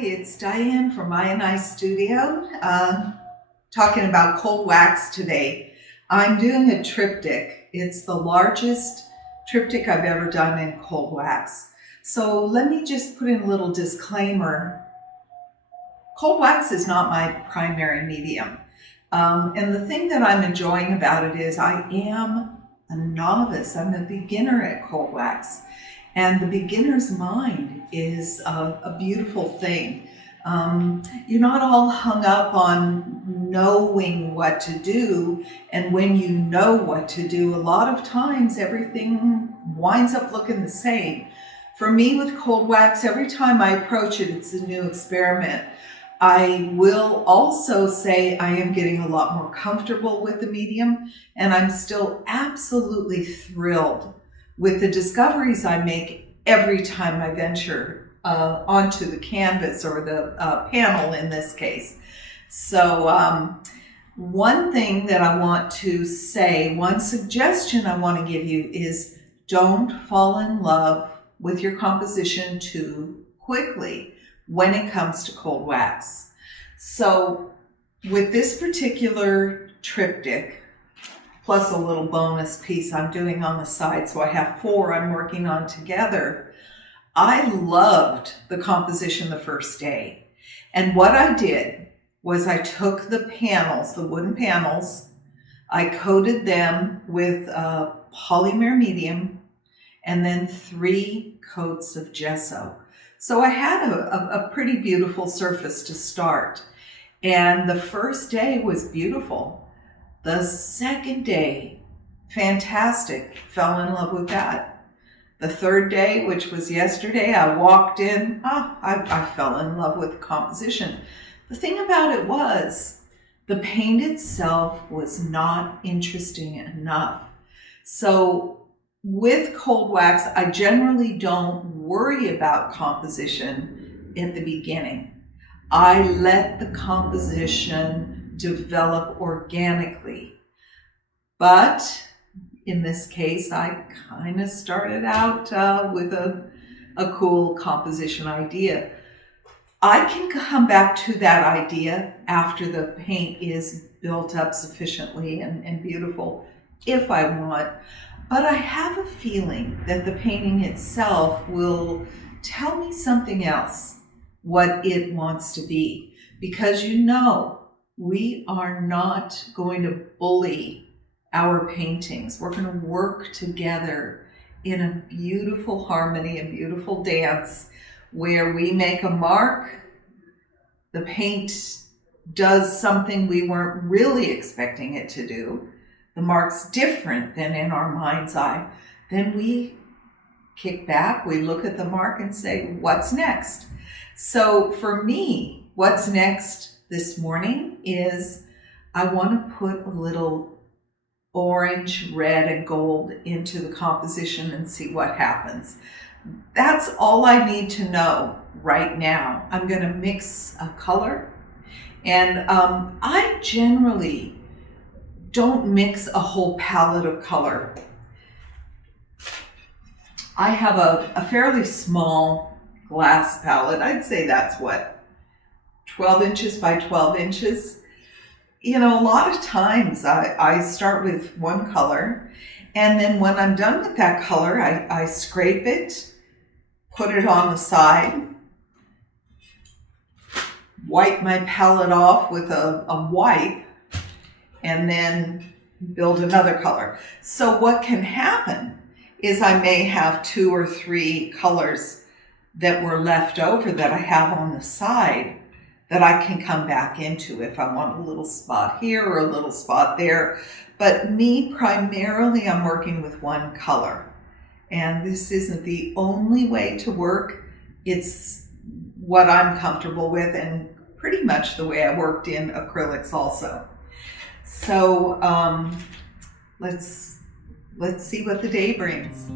It's Diane from I Studio, talking about cold wax today. I'm doing a triptych. It's the largest triptych I've ever done in cold wax. So let me just put in a little disclaimer. Cold wax is not my primary medium. And the thing that I'm enjoying about it is I am a novice. I'm a beginner at cold wax. And the beginner's mind is a beautiful thing. You're not all hung up on knowing what to do. And when you know what to do, a lot of times everything winds up looking the same. For me with cold wax, every time I approach it, it's a new experiment. I will also say I am getting a lot more comfortable with the medium, and I'm still absolutely thrilled with the discoveries I make every time I venture onto the canvas or the panel in this case. So one thing that I want to say, one suggestion I want to give you is don't fall in love with your composition too quickly when it comes to cold wax. So with this particular triptych, plus a little bonus piece I'm doing on the side, so I have 4 I'm working on together, I loved the composition the first day. And what I did was I took the panels, the wooden panels, I coated them with polymer medium, and then 3 coats of gesso. So I had a pretty beautiful surface to start. And the first day was beautiful. The second day, fantastic. Fell in love with that. The third day, which was yesterday, I walked in. I fell in love with the composition. The thing about it was, the paint itself was not interesting enough. So with cold wax, I generally don't worry about composition in the beginning. I let the composition develop organically. But in this case, I kind of started out with a cool composition idea. I can come back to that idea after the paint is built up sufficiently and beautiful if I want. But I have a feeling that the painting itself will tell me something else, what it wants to be. Because we are not going to bully our paintings. We're going to work together in a beautiful harmony, a beautiful dance, where we make a mark, the paint does something we weren't really expecting it to do. The mark's different than in our mind's eye. Then we kick back, we look at the mark and say, what's next? So for me, what's next this morning is I want to put a little orange, red, and gold into the composition and see what happens. That's all I need to know right now. I'm going to mix a color, and I generally don't mix a whole palette of color. I have a fairly small glass palette. I'd say that's 12 inches by 12 inches. A lot of times I start with one color, and then when I'm done with that color, I scrape it, put it on the side, wipe my palette off with a wipe, and then build another color. So what can happen is I may have 2 or 3 colors that were left over that I have on the side that I can come back into if I want a little spot here or a little spot there. But me, primarily, I'm working with one color. And this isn't the only way to work. It's what I'm comfortable with, and pretty much the way I worked in acrylics also. So let's see what the day brings.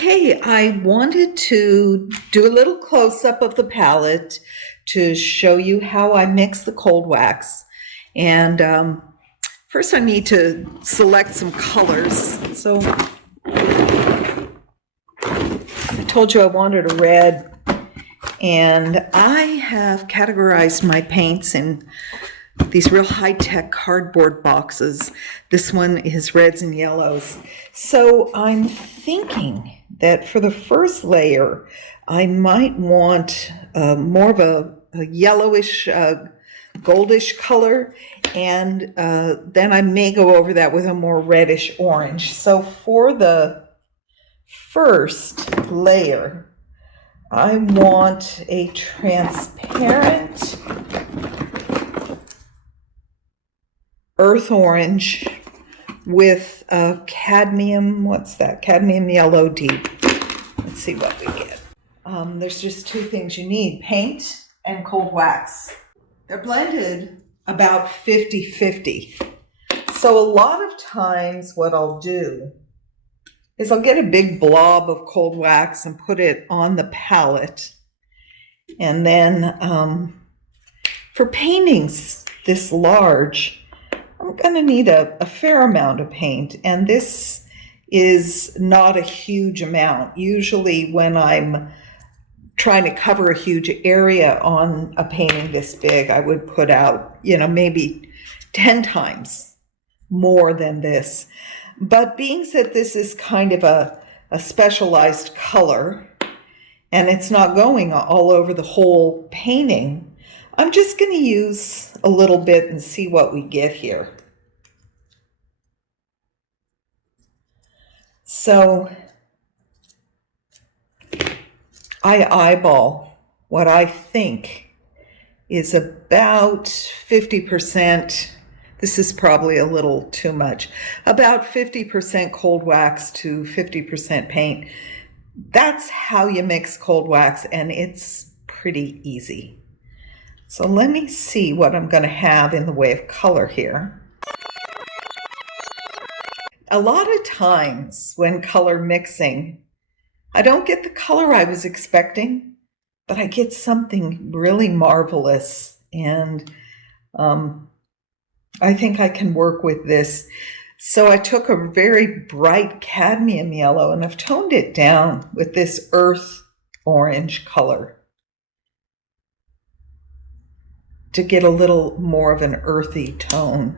Okay, I wanted to do a little close-up of the palette to show you how I mix the cold wax. And first I need to select some colors. So I told you I wanted a red, and I have categorized my paints in these real high-tech cardboard boxes. This one is reds and yellows. So I'm thinking that for the first layer, I might want more of a yellowish, goldish color, and then I may go over that with a more reddish orange. So for the first layer, I want a transparent earth orange with a cadmium, what's that? Cadmium yellow deep. Let's see what we get. There's just two things you need, paint and cold wax. They're blended about 50-50. So a lot of times what I'll do is I'll get a big blob of cold wax and put it on the palette. And then for paintings this large, I'm going to need a fair amount of paint, and this is not a huge amount. Usually when I'm trying to cover a huge area on a painting this big, I would put out, maybe 10 times more than this. But being that this is kind of a specialized color, and it's not going all over the whole painting, I'm just going to use a little bit and see what we get here. So I eyeball what I think is about 50%. This is probably a little too much. About 50% cold wax to 50% paint. That's how you mix cold wax, and it's pretty easy. So let me see what I'm going to have in the way of color here. A lot of times when color mixing, I don't get the color I was expecting, but I get something really marvelous, and I think I can work with this. So I took a very bright cadmium yellow and I've toned it down with this earth orange color to get a little more of an earthy tone.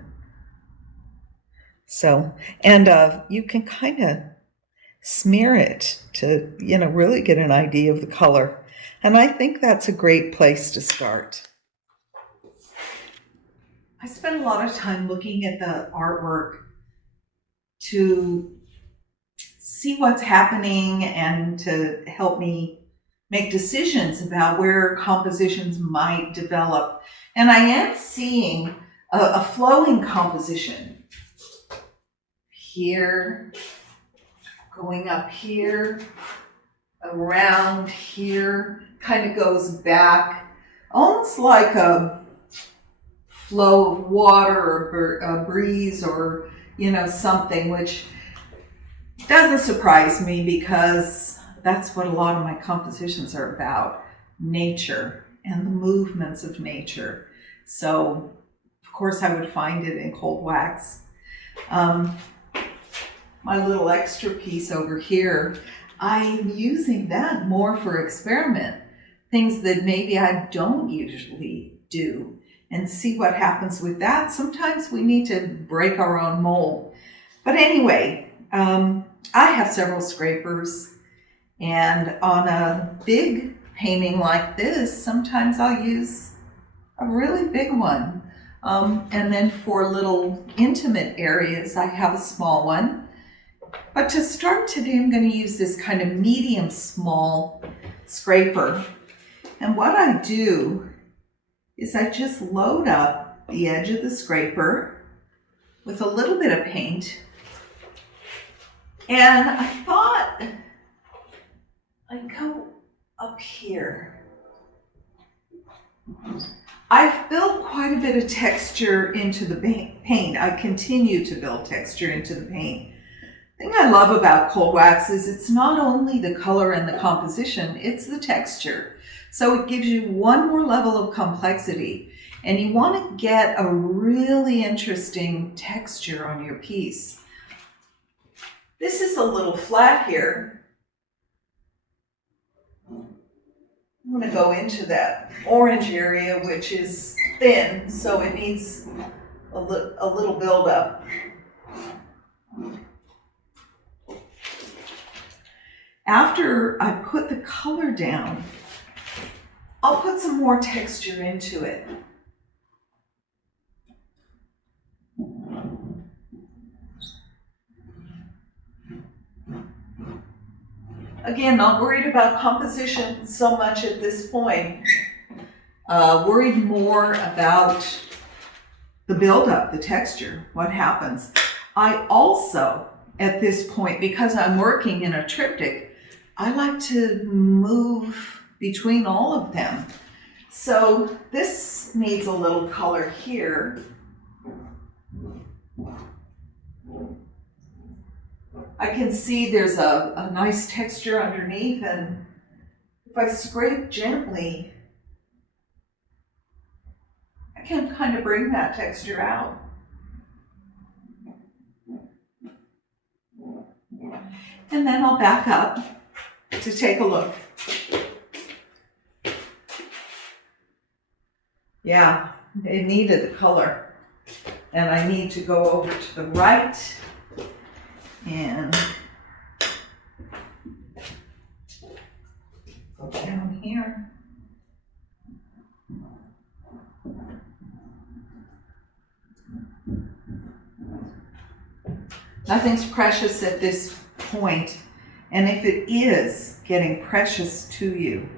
So, and you can kind of smear it to, really get an idea of the color. And I think that's a great place to start. I spend a lot of time looking at the artwork to see what's happening and to help me make decisions about where compositions might develop. And I am seeing a flowing composition here, going up here, around here, kind of goes back, almost like a flow of water or a breeze or, something, which doesn't surprise me because that's what a lot of my compositions are about, nature and the movements of nature. So, of course, I would find it in cold wax. My little extra piece over here, I'm using that more for experiment, things that maybe I don't usually do, and see what happens with that. Sometimes we need to break our own mold. But anyway, I have several scrapers, and on a big painting like this, sometimes I'll use a really big one. And then for little intimate areas, I have a small one. But to start today, I'm going to use this kind of medium small scraper. And what I do is I just load up the edge of the scraper with a little bit of paint. And I thought I'd go up here. I've built quite a bit of texture into the paint. I continue to build texture into the paint. thing I love about cold wax is it's not only the color and the composition, it's the texture. So it gives you one more level of complexity, and you want to get a really interesting texture on your piece. This is a little flat here. I'm going to go into that orange area, which is thin, so it needs a little buildup. After I put the color down, I'll put some more texture into it. Again, not worried about composition so much at this point. Worried more about the buildup, the texture, what happens. I also, at this point, because I'm working in a triptych, I like to move between all of them. So this needs a little color here. I can see there's a nice texture underneath, and if I scrape gently, I can kind of bring that texture out. And then I'll back up to take a look. Yeah, it needed the color. And I need to go over to the right and go down here. Nothing's precious at this point, and if it is getting precious to you,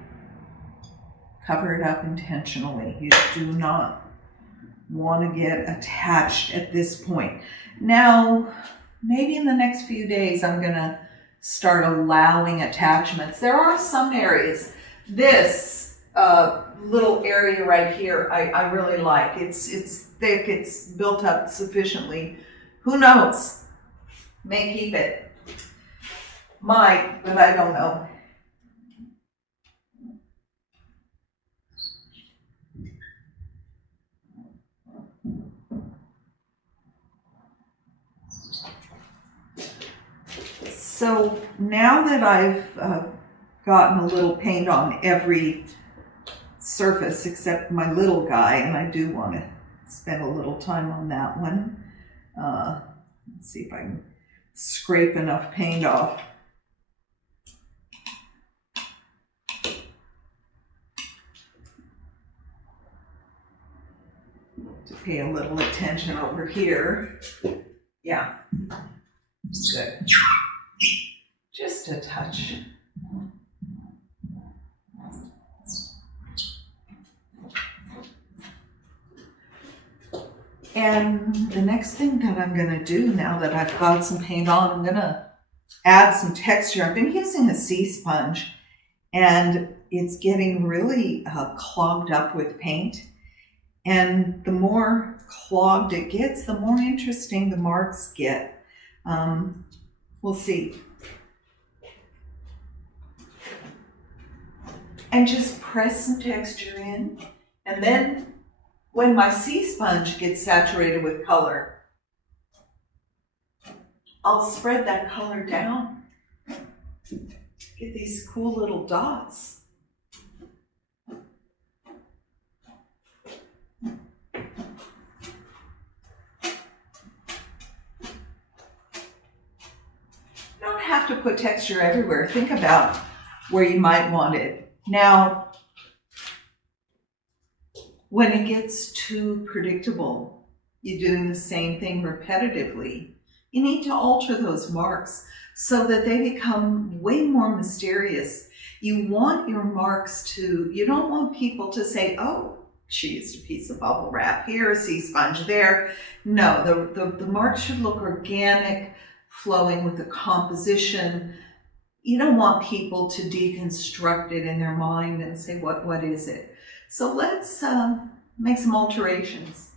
cover it up intentionally. You do not want to get attached at this point. Now, maybe in the next few days, I'm going to start allowing attachments. There are some areas. This little area right here, I really like. It's thick. It's built up sufficiently. Who knows? May keep it. Might, but I don't know. So now that I've gotten a little paint on every surface except my little guy, and I do want to spend a little time on that one. Let's see if I can scrape enough paint off. To pay a little attention over here. Yeah, good. Just a touch. And the next thing that I'm going to do now that I've got some paint on, I'm going to add some texture. I've been using a sea sponge, and it's getting really clogged up with paint. And the more clogged it gets, the more interesting the marks get. We'll see. And just press some texture in, and then when my sea sponge gets saturated with color, I'll spread that color down. Get these cool little dots. You don't have to put texture everywhere. Think about where you might want it. Now, when it gets too predictable, you're doing the same thing repetitively, you need to alter those marks so that they become way more mysterious. You want your marks to, you don't want people to say, oh, she used a piece of bubble wrap here, a sea sponge there. No, the marks should look organic, flowing with the composition. You don't want people to deconstruct it in their mind and say, what is it? So let's make some alterations.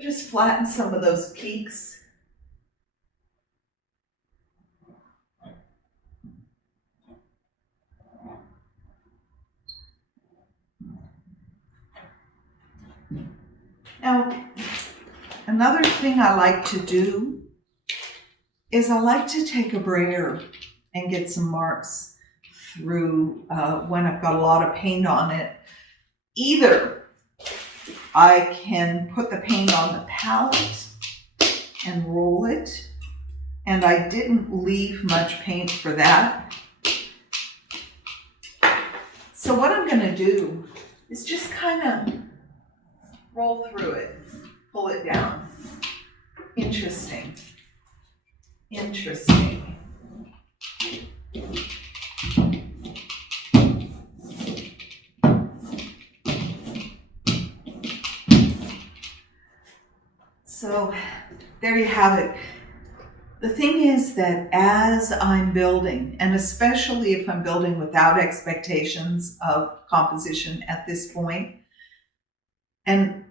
Just flatten some of those peaks. Now, another thing I like to do is I like to take a brayer and get some marks through when I've got a lot of paint on it. Either I can put the paint on the palette and roll it, and I didn't leave much paint for that. So what I'm going to do is just kind of roll through it, pull it down. Interesting. Interesting. So there you have it. The thing is that as I'm building, and especially if I'm building without expectations of composition at this point, and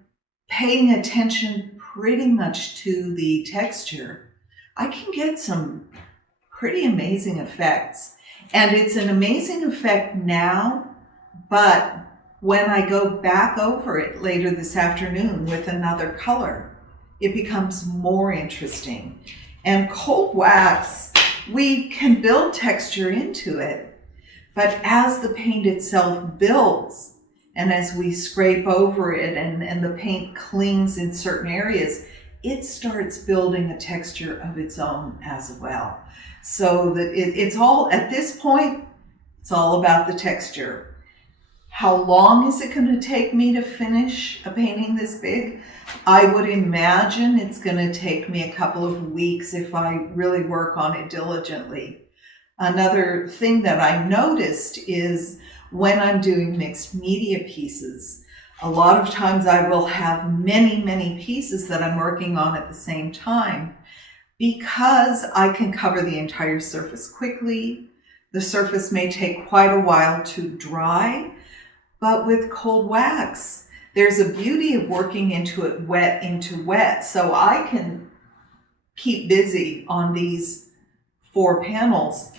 paying attention pretty much to the texture, I can get some pretty amazing effects. And it's an amazing effect now, but when I go back over it later this afternoon with another color, it becomes more interesting. And cold wax, we can build texture into it, but as the paint itself builds, and as we scrape over it and the paint clings in certain areas, it starts building a texture of its own as well. So that it's all, at this point, it's all about the texture. How long is it going to take me to finish a painting this big? I would imagine it's going to take me a couple of weeks if I really work on it diligently. Another thing that I noticed is when I'm doing mixed media pieces, a lot of times I will have many pieces that I'm working on at the same time because I can cover the entire surface quickly. The surface may take quite a while to dry, but with cold wax, there's a beauty of working into it wet into wet. So I can keep busy on these 4 panels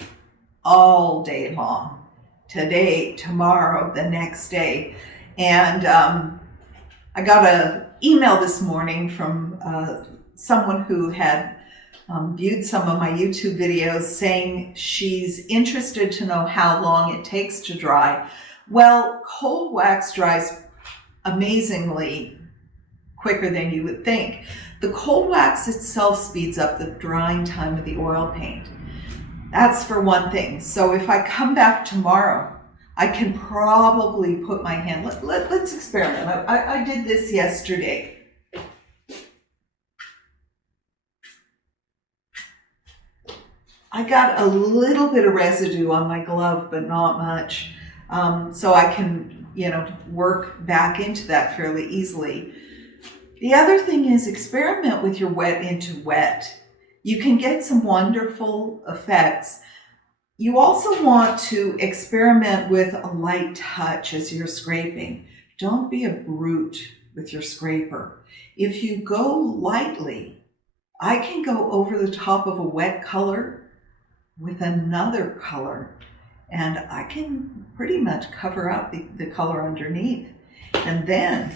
all day long. Today, tomorrow, the next day. And I got an email this morning from someone who had viewed some of my YouTube videos saying she's interested to know how long it takes to dry. Well, cold wax dries amazingly quicker than you would think. The cold wax itself speeds up the drying time of the oil paint. That's for one thing. So if I come back tomorrow, I can probably put my hand, let's experiment. I did this yesterday. I got a little bit of residue on my glove, but not much. So I can, work back into that fairly easily. The other thing is experiment with your wet into wet. You can get some wonderful effects. You also want to experiment with a light touch as you're scraping. Don't be a brute with your scraper. If you go lightly, I can go over the top of a wet color with another color, and I can pretty much cover up the color underneath. And then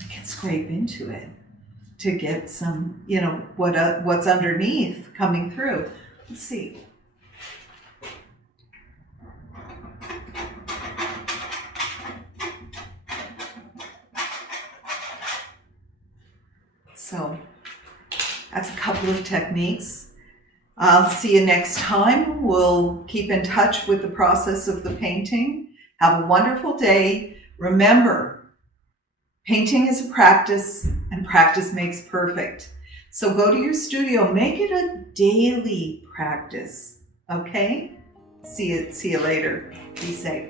I can scrape into it to get some, what's underneath coming through. Let's see. So that's a couple of techniques. I'll see you next time. We'll keep in touch with the process of the painting. Have a wonderful day. Remember, painting is a practice, and practice makes perfect. So go to your studio, make it a daily practice, okay? See you later. Be safe.